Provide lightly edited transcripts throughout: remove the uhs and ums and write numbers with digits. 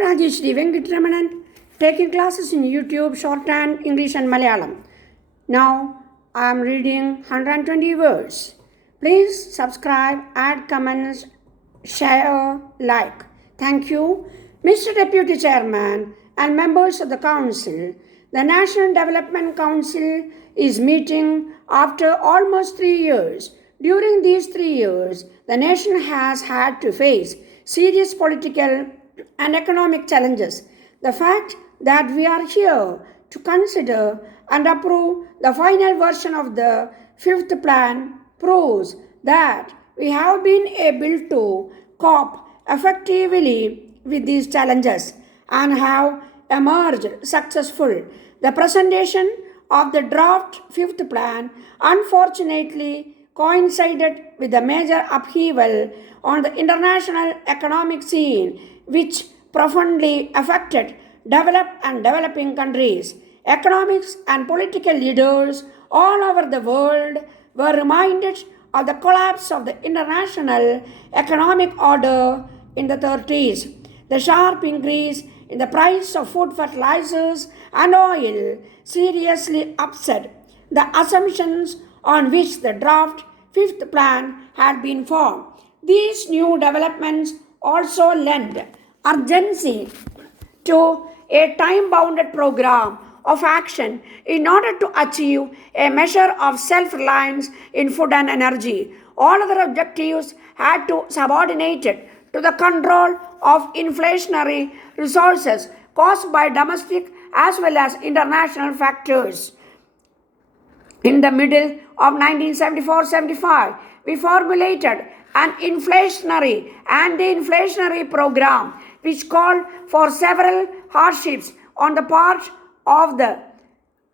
Rajeswary Venkitaramanan, taking classes in YouTube, Shorthand, English and Malayalam. Now I am reading 120 words. Please subscribe, add comments, share, like. Thank you. Mr. Deputy Chairman and members of the Council, the National Development Council is meeting after almost 3 years. During these 3 years, the nation has had to face serious political and economic challenges. The fact that we are here to consider and approve the final version of the fifth plan proves that we have been able to cope effectively with these challenges and have emerged successful. The presentation of the draft fifth plan unfortunately coincided with a major upheaval on the international economic scene, which profoundly affected developed and developing countries. Economics and political leaders all over the world were reminded of the collapse of the international economic order in the 30s. The sharp increase in the price of food, fertilizers, and oil seriously upset the assumptions on which the draft fifth plan had been formed. These new developments also lend urgency to a time-bounded program of action in order to achieve a measure of self-reliance in food and energy. All other objectives had to subordinate it to the control of inflationary resources caused by domestic as well as international factors. In the middle of 1974-75, we formulated an inflationary and anti-inflationary program which called for several hardships on the part of the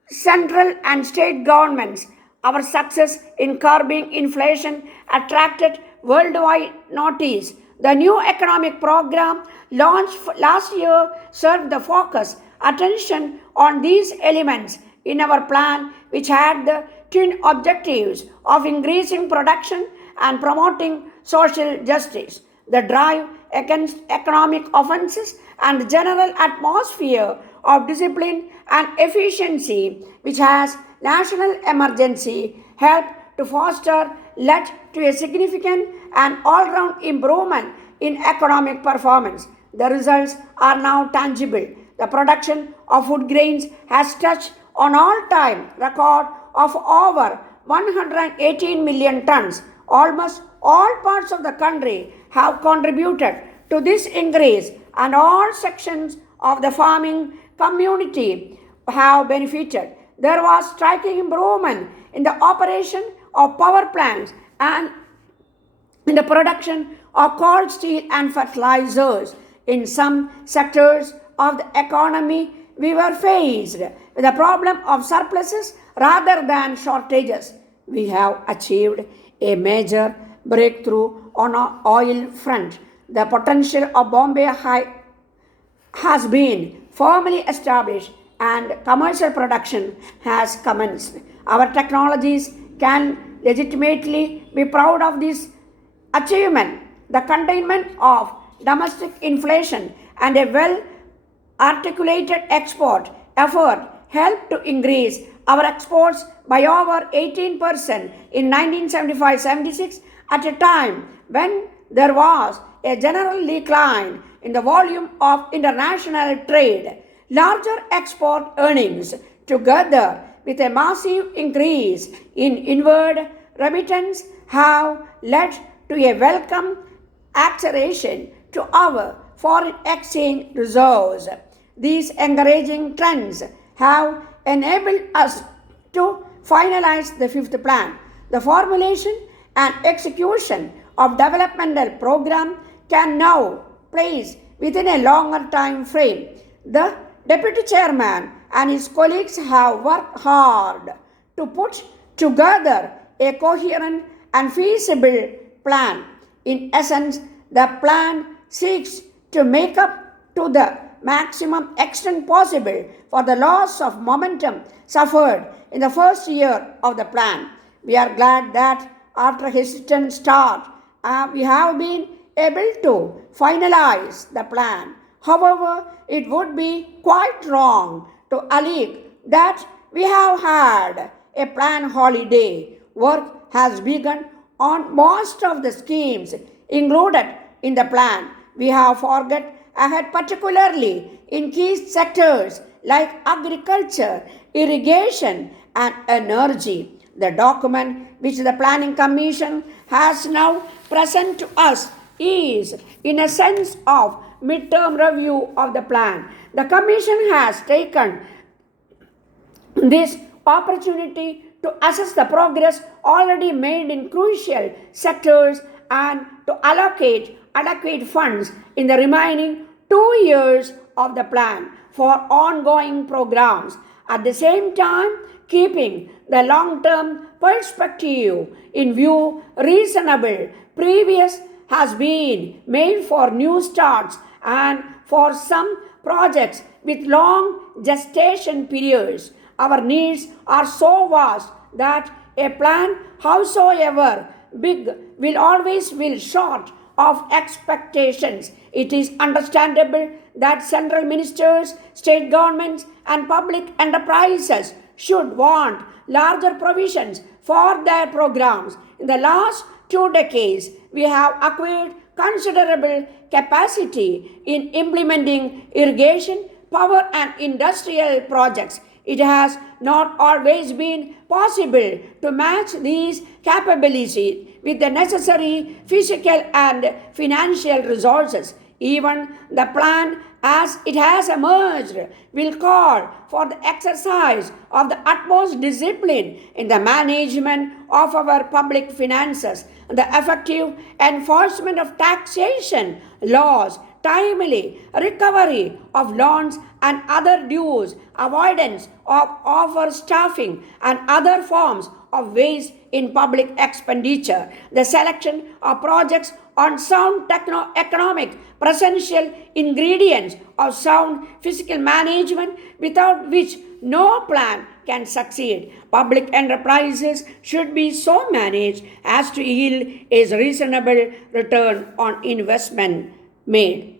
central and state governments. Our success in curbing inflation attracted worldwide notice. The new economic program launched last year served the focus attention on these elements in our plan, which had the twin objectives of increasing production and promoting social justice. The drive against economic offenses and the general atmosphere of discipline and efficiency, which has national emergency, helped to foster led to a significant and all-round improvement in economic performance. The results are now tangible. The production of food grains has touched an all-time record of over 118 million tons. Almost all parts of the country have contributed to this increase, and all sections of the farming community have benefited. There was striking improvement in the operation of power plants and in the production of coal, steel, and fertilizers. In some sectors of the economy, we were faced with the problem of surpluses rather than shortages. We have achieved a major breakthrough on our oil front. The potential of Bombay High has been firmly established and commercial production has commenced. Our technologies can legitimately be proud of this achievement. The containment of domestic inflation and a well-articulated export effort helped to increase our exports by over 18% in 1975-76 at a time when there was a general decline in the volume of international trade. Larger export earnings, together with a massive increase in inward remittance, have led to a welcome acceleration to our foreign exchange reserves. These encouraging trends have enabled us to finalize the fifth plan. The formulation and execution of developmental program can now place within a longer time frame. The Deputy Chairman and his colleagues have worked hard to put together a coherent and feasible plan. In essence, the plan seeks to make up to the maximum extent possible for the loss of momentum suffered in the first year of the plan. We are glad that after a hesitant start, we have been able to finalize the plan. However, it would be quite wrong to allege that we have had a planned holiday. Work has begun on most of the schemes included in the plan. We have forgot ahead, particularly in key sectors like agriculture, irrigation, and energy. The document which the Planning Commission has now present to us is, in a sense, of midterm review of the plan. The Commission has taken this opportunity to assess the progress already made in crucial sectors and to allocate adequate funds in the remaining 2 years of the plan for ongoing programs. At the same time, keeping the long-term perspective in view, reasonable previous has been made for new starts and for some projects with long gestation periods. Our needs are so vast that a plan, howsoever big, will always fall short of expectations. It is understandable that central ministers, state governments, and public enterprises should want larger provisions for their programs. In the last 2 decades, we have acquired considerable capacity in implementing irrigation, power, and industrial projects. It has not always been possible to match these capabilities with the necessary physical and financial resources. Even the plan as it has emerged will call for the exercise of the utmost discipline in the management of our public finances, the effective enforcement of taxation laws, timely recovery of loans and other dues, avoidance of overstaffing and other forms of waste in public expenditure, the selection of projects on sound economic potential ingredients of sound fiscal management, without which no plan can succeed. Public enterprises should be so managed as to yield a reasonable return on investment made.